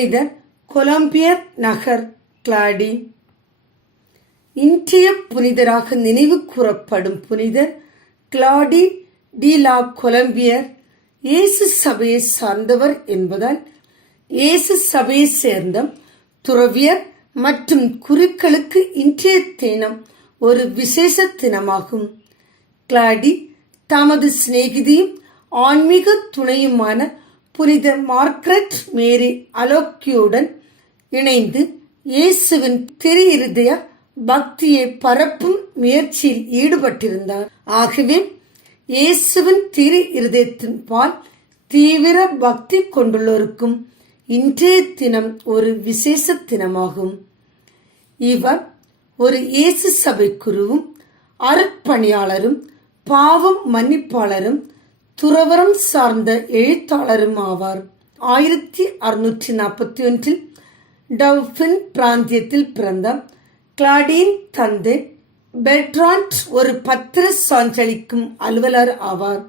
புனிதர் கொலம்பியர் நகர் கிளாடி. இன்றைய புனிதராக நினைவு கூறப்படும் புனிதர் கிளாடி டி லா கொலம்பியர் இயேசு சபையை சார்ந்தவர் என்பதால் இயேசு சபையை சேர்ந்த துறவியர் மற்றும் குருக்களுக்கு இன்றைய தினம் ஒரு விசேஷ தினமாகும். கிளாடி தமது சிநேகிதியும் ஆன்மீக துணையுமான புனித மார்க்ரெட் மேரி அலோக்கியுடன் இணைந்து இயேசுவின் திரு இருதய பக்தியை பரப்பும் முயற்சியில் ஈடுபட்டிருந்தார். ஆகவே இயேசுவின் திரு இருதயத்தின் பால் தீவிர பக்தி கொண்டுள்ளோருக்கும் இன்றைய தினம் ஒரு விசேஷ தினமாகும். இவர் ஒரு இயேசு சபை குருவும் அருட்பணியாளரும் பாவம் மன்னிப்பாளரும் துறவரம் சார்ந்த எழுத்தாளரும் ஆவார். ஆயிரத்தி அறுநூற்றி நாற்பத்தி ஒன்றில் டவ்ஃபின் பிராந்தியத்தில் பிறந்த கிளாடியின் தந்தை பெட்ராண்ட் ஒரு பத்திர சான்றளிக்கும் அலுவலர் ஆவார்.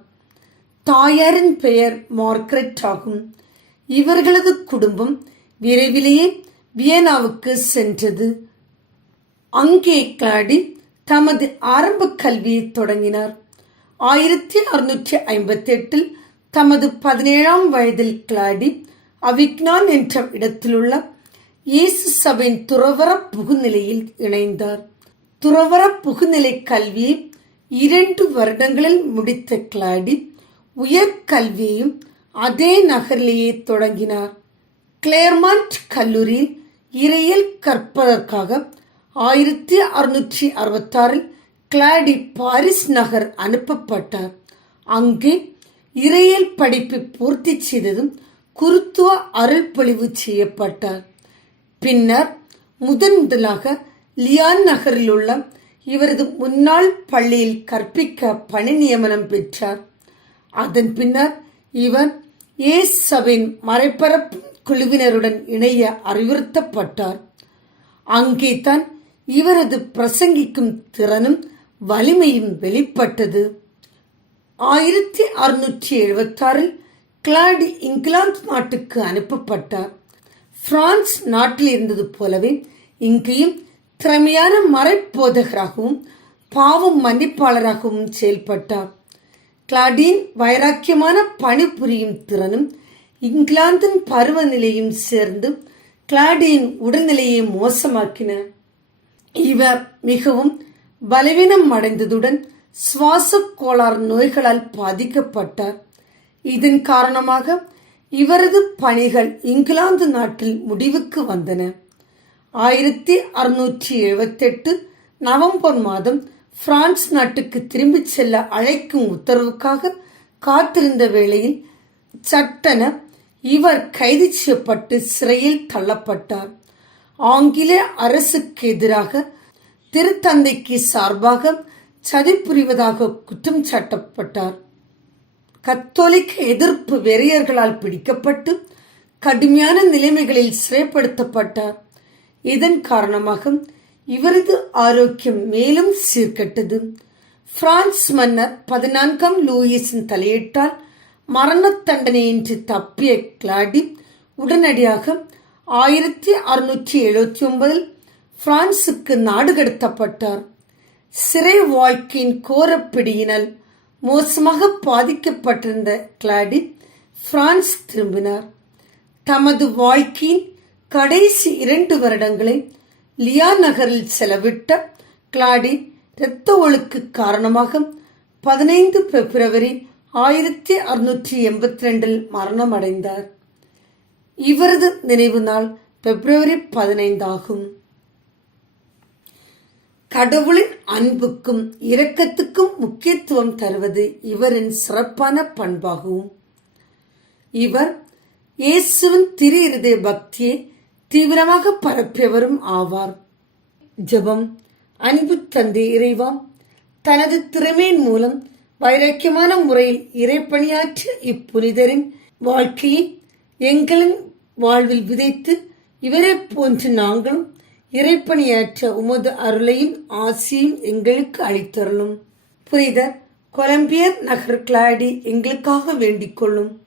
தாயாரின் பெயர் மார்க்ரெட் ஆகும். இவர்களது குடும்பம் விரைவிலேயே வியனாவுக்கு சென்றது. அங்கே கிளாடி தமது ஆரம்ப கல்வியை தொடங்கினார். ஆயிரத்தி அறுநூற்றி ஐம்பத்தி எட்டில் தமது பதினேழாம் வயதில் கிளாடி அவிக்னான் என்ற இடத்திலுள்ள இயேசு சபையின் துறவர புகுநிலையில் இணைந்தார். துறவர புகுநிலை கல்வியை இரண்டு வருடங்களில் முடித்த கிளாடி உயர்கல்வியையும் அதே நகரிலேயே தொடங்கினார். கிளேர்மாண்ட் கல்லூரியில் இறையில் கற்பதற்காக ஆயிரத்தி அறுநூற்றி அறுபத்தாறில் கிளாடி பாரிஸ் நகர் அனுப்பப்பட்டார் அங்கே இறையல் படிப்பை பூர்த்தி செய்ததும் குருத்துவ அருள்பொழிவு செய்யப்பட்டார் பின்னர் முதன் முதலாக லியான் நகரில் உள்ள இவரது முன்னாள் பள்ளியில் கற்பிக்க பணி நியமனம் பெற்றார். அதன் பின்னர் இவர் ஏஸ் சபின் மறைபரப்பு குழுவினருடன் இணைய அறிவுறுத்தப்பட்டார். அங்கே தான் இவரது பிரசங்கிக்கும் திறனும் வலிமையும் வெளிப்பட்டது. ஆயிரத்தி அறுநூற்றி எழுபத்தாறில் கிளாடி இங்கிலாந்து நாட்டுக்கு அனுப்பப்பட்டார் பிரான்ஸ் நாட்டில் இருந்தது போலவே இங்கேயும் திறமையான மறைப்போதகராகவும் பாவம் மன்னிப்பாளராகவும் செயல்பட்டார். கிளாடின் வைராக்கியமான பணிபுரியும் திறனும் இங்கிலாந்தின் பருவநிலையும் சேர்ந்து கிளாடியின் உடல்நிலையை மோசமாக்கின. இவர் மிகவும் பலவீனம் அடைந்ததுடன் சுவாச கோளாறு நோய்களால் பாதிக்கப்பட்டார். இதன் காரணமாக இவரது பணிகள் இங்கிலாந்து நாட்டில் முடிவுக்கு வந்தன. ஆயிரத்தி அறுநூற்றி எழுபத்தெட்டு நவம்பர் மாதம் பிரான்ஸ் நாட்டுக்கு திரும்பிச் செல்ல அழைக்கும் உத்தரவுக்காக காத்திருந்த வேளையில் சட்டென இவர் கைது செய்யப்பட்டு சிறையில் தள்ளப்பட்டார். ஆங்கில அரசுக்கு எதிராக திருத்தந்தைக்கு சார்பாக சதி புரிவதாக குற்றம் சாட்டப்பட்டார். கத்தோலிக்க எதிர்ப்பு வெறியர்களால் பிடிக்கப்பட்டு கடுமையான நிலைமைகளில் சிறைப்படுத்தப்பட்டார். இதன் காரணமாக இவரது ஆரோக்கியம் மேலும் சீர்கெட்டது. பிரான்ஸ் மன்னர் பதினான்காம் லூயிஸின் தலையிட்டால் மரண தண்டனையின்றி தப்பிய கிளாடி உடனடியாக ஆயிரத்தி அறுநூற்றி எழுபத்தி ஒன்பதில் பிரான்சுக்கு நாடு கடத்தப்பட்டார். சிறை வாய்க்கின் கோரப்பிடியினால் மோசமாக பாதிக்கப்பட்டிருந்த கிளாடி பிரான்ஸ் திரும்பினார். தமது வாழ்க்கையின் கடைசி இரண்டு வருடங்களை லியா நகரில் செலவிட்ட கிளாடி இரத்த ஒழுக்கு காரணமாக பதினைந்து பிப்ரவரி ஆயிரத்தி அறுநூற்றி எண்பத்தி ரெண்டில் மரணமடைந்தார். இவரது நினைவு நாள் பிப்ரவரி பதினைந்தாகும் கடவுளின் அன்புக்கும் இரக்கத்துக்கும் முக்கியத்துவம் தருவது இவரின் சிறப்பான பண்பாகும். இவர் இயேசுவின் திரு இருதய பக்தியை தீவிரமாக பரப்பியவரும் ஆவார். ஜெபம் அன்பு தந்தை இறைவா தனது திறமையின் மூலம் வைராக்கியமான முறையில் இறைப்பணியாற்றிய இப்புனிதரின் வாழ்க்கையை எங்களின் வாழ்வில் விதைத்து இவரை போன்று நாங்களும் இறைப்பணியாற்ற உமது அருளையும் ஆசியும் எங்களுக்கு அளித்தருளும். புனிதர் கொலம்பியர் நகர் கிளாடி எங்களுக்காக வேண்டிக் கொள்ளும்